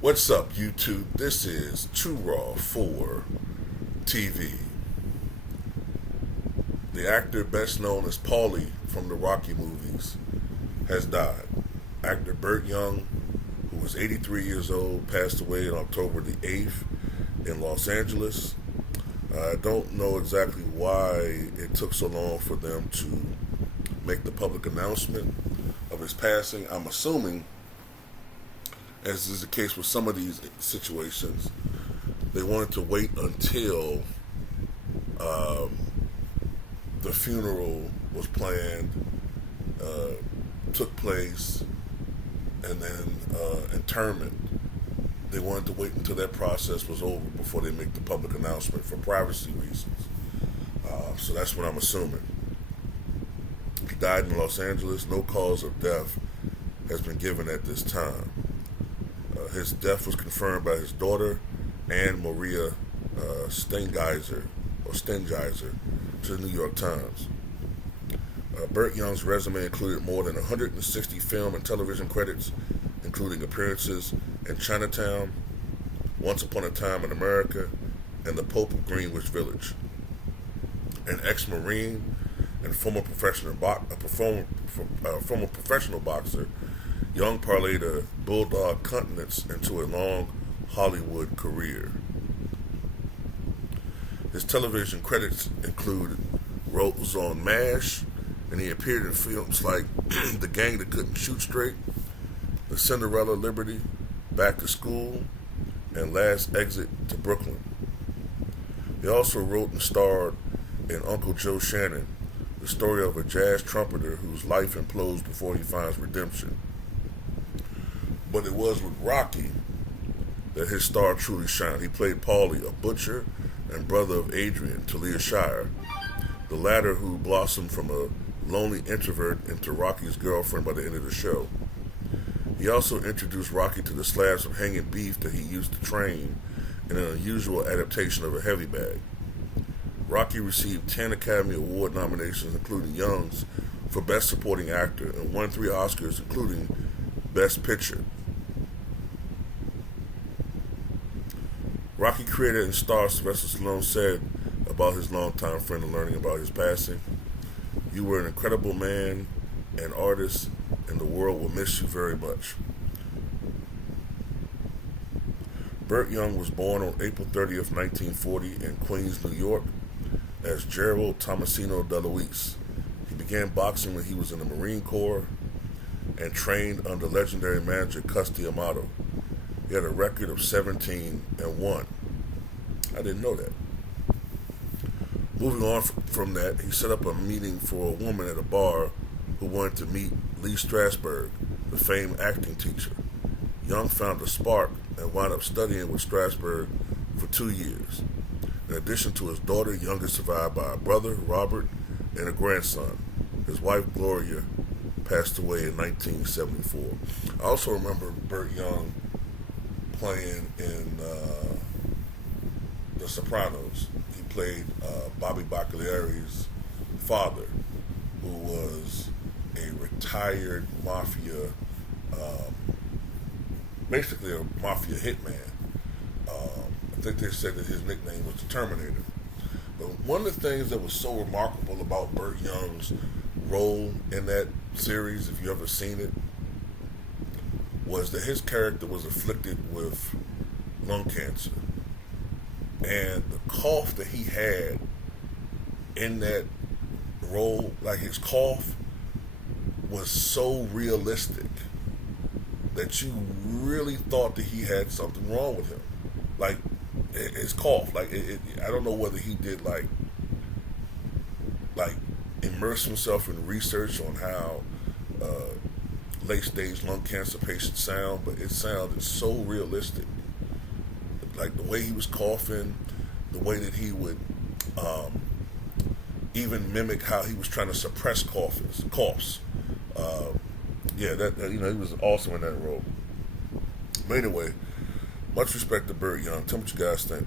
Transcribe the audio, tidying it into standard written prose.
What's up, YouTube? This is True Raw for TV. The actor best known as Paulie from the Rocky movies has died. Actor Burt Young, who was 83 years old, passed away on October the 8th in Los Angeles. I don't know exactly why it took so long for them to make the public announcement of his passing. I'm assuming, as is the case with some of these situations, they wanted to wait until the funeral was planned, took place, and then interment. They wanted to wait until that process was over before they make the public announcement for privacy reasons. So that's what I'm assuming. He died in Los Angeles. No cause of death has been given at this time. His death was confirmed by his daughter, Anne Maria Stengizer to the New York Times. Burt Young's resume included more than 160 film and television credits, including appearances in Chinatown, Once Upon a Time in America, and The Pope of Greenwich Village. An ex-Marine and former professional boxer, Young parlayed a bulldog countenance into a long Hollywood career. His television credits include roles on MASH, and he appeared in films like The Gang That Couldn't Shoot Straight, The Cinderella Liberty, Back to School, and Last Exit to Brooklyn. He also wrote and starred in Uncle Joe Shannon, the story of a jazz trumpeter whose life implodes before he finds redemption. But it was with Rocky that his star truly shined. He played Paulie, a butcher and brother of Adrian, Talia Shire, the latter who blossomed from a lonely introvert into Rocky's girlfriend by the end of the show. He also introduced Rocky to the slabs of hanging beef that he used to train in an unusual adaptation of a heavy bag. Rocky received 10 Academy Award nominations, including Young's, for Best Supporting Actor, and won 3 Oscars, including Best Picture. Rocky creator and star Sylvester Stallone said about his longtime friend and learning about his passing, "You were an incredible man and artist, and the world will miss you very much." Burt Young was born on April 30th, 1940 in Queens, New York, as Gerald Tomasino DeLuise. He began boxing when he was in the Marine Corps and trained under legendary manager Cus D'Amato. He had a record of 17-1. I didn't know that. Moving on from that, he set up a meeting for a woman at a bar who wanted to meet Lee Strasberg, the famed acting teacher. Young found a spark and wound up studying with Strasberg for 2 years. In addition to his daughter, Young is survived by a brother, Robert, and a grandson. His wife, Gloria, passed away in 1974. I also remember Burt Young playing in The Sopranos. He played Bobby Baccalieri's father, who was a retired mafia, basically a mafia hitman. I think they said that his nickname was the Terminator. But one of the things that was so remarkable about Burt Young's role in that series, if you ever seen it, was that his character was afflicted with lung cancer. And the cough that he had in that role, like his cough, was so realistic that you really thought that he had something wrong with him. Like, his cough, like, I don't know whether he did, like immerse himself in research on how late-stage lung cancer patients sound, but it sounded so realistic. Like the way he was coughing, the way that he would even mimic how he was trying to suppress coughs. He was awesome in that role. But anyway, much respect to Burt Young. Tell me what you guys think.